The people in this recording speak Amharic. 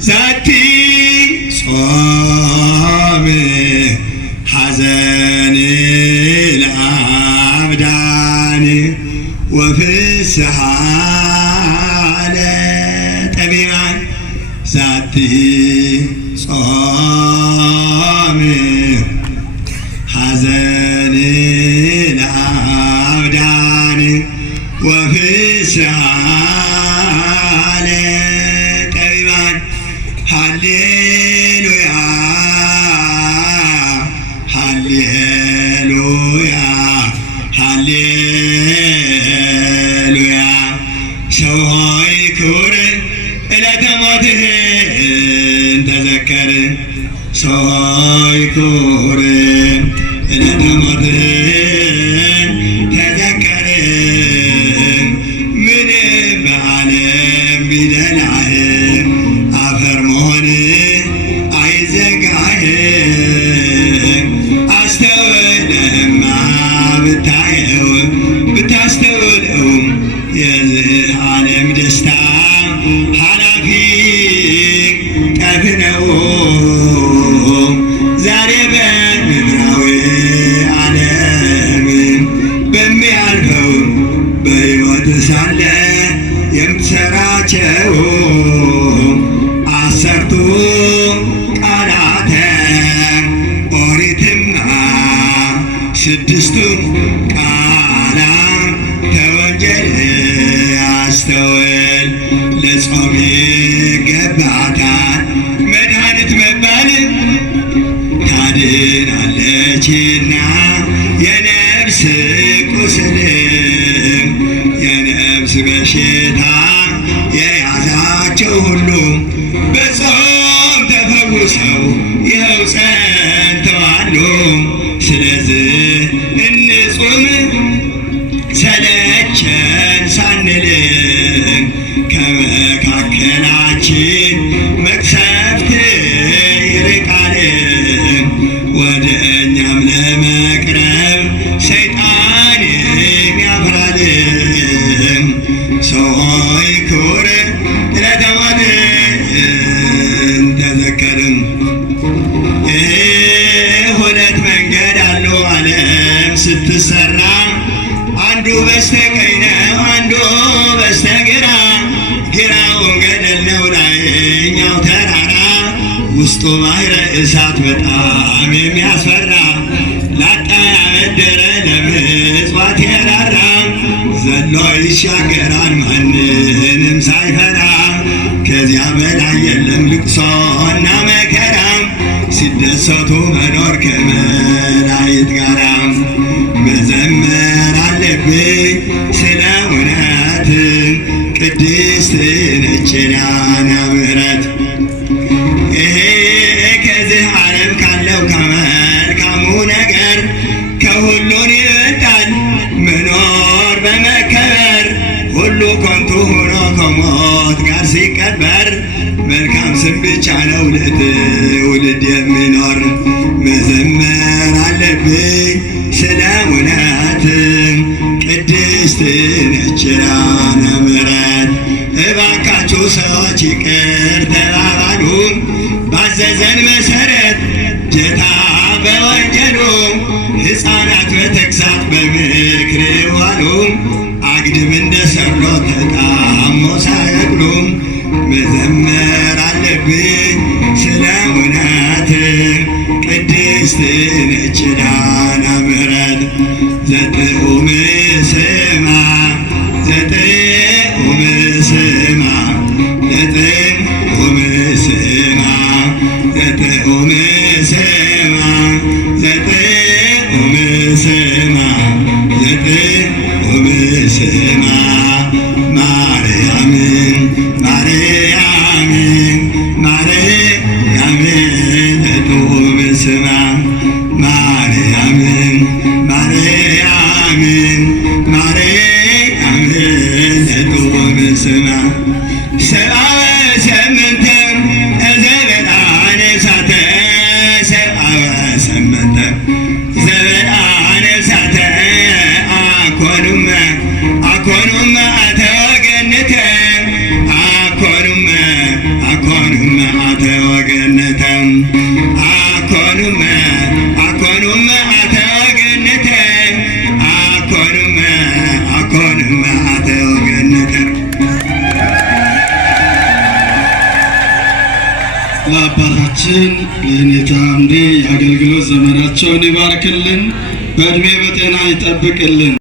ዛቲ ጾም ሐዘን ለአብዳን ወፍስሐ ለጠቢባን ዛቲ ጾም ሐዘን ለአብዳን ወፍስሐ ለጠቢባን ሃሌሉያ ሃሌሉያ ሃሌሉያ ሰው ሆይ ክቡር ዕለተ ሞትህን ተዘከር ሰው ሆይ ክቡር ዕለተ ሞትህን ተዘከር ምንም በዓለም ቢደላህም አፈር መሆን አይዘጋህም አስተውለህማ ብታየው ብታስተውለውም የዚህ ዓለም ደስታ ኃላፊ ጠፊ ነው። ዛሬ በምድራዊ ዓለም በሚያልፈው በሕይወት ሳለ የምትሠራቸው አሰርቱ ቃላተ ኦሪትና ስድስቱ ቃላተ ወንጌል አስተውል ለጾም ይገባታል መድኃኒት መባል ታድናለችና የነፍስ ቁስል የነፍስ በሽታ የያዛቸው ሁሉ በጾም ተፈውሰው ይኸው ጸንተዋሉ። ስለዚህ እንጹም ሰለቸን ሳንል ከመካከላችን መቅሰፍት ይርቃል። ወደ እኛም ለመቅረብ ሰይጣን ያፍራል። ሰው ሆይ ክቡር ዕለተ ሞትህን ተዘከር። ሁለት መንገድ አለው ዓለም ስትሰራ አንዱ በስተቀኝ ነው አንዱ በስተግራ። ግራውን ገደል ነው ላይኛው ተራራ ውስጡ ባሕረ እሳት በጣም የሚያስፈራ። ላጣ ያበደረ ለምጽዋት የራራ ዘሎ ይሻገራል ማንንም ሳይፈራ። ከዚያ በላይ የለም ልቅሶና መከራ ሲደሰቱ መኖር ከመላእክት ጋራ። መዘመር አለብኝ ስለ እውነት ቅድስት ነች ኪዳነ ምሕረት። ይሄ ከዚህ ዓለም ካለው ከመልካሙ ነገር ከሁሉን ይበልጣል መኖር በመከበር። ሁሉ ከንቱ ሆኖ ከሞት ጋር ሲቀበር መልካም ስም ብቻ ነው ለትውልድ የሚኖር። መዘመር አለብኝ ስለ እውነት ቅድስት ነች ኪዳነ ምሕረት። እባካችሁ ሰዎች ይቅር ተባባሉ ባዘዘን መሰረት ጌታ በወንጌሉ። ሕፃናት በተግሣጽ በምክር ዋሉ አግድም እንደ ሰሎ ተጣሞ ሳይበቅሉ። መዘመር አለብኝ ስለ እውነት ቅድስት ነች ኪዳነ ምሕረት። ዘጥዑም ስማ ዘጥዑም ስማ ዘጥዑም ስማ ዘጥዑም ስማ ስማ ማርያምን ማርያምን ማርያምን ለጥቆም ስማ ሰብአ ወሰመንተ ዘበልዓነ እሳተ ሰብአ ወሰመንተ ዘበልዓነ እሳተ አኮኑመ አተ ወገነተ አኮኑመ አተ ወገነተ አኮኑመ አተ ወገነተ አኮኑመ አተ ወገነተ። ለአባታችን ለኔታ አምዴ የአገልግሎት ዘመናቸውን ይባርክልን፣ በዕድሜ በጤና ይጠብቅልን።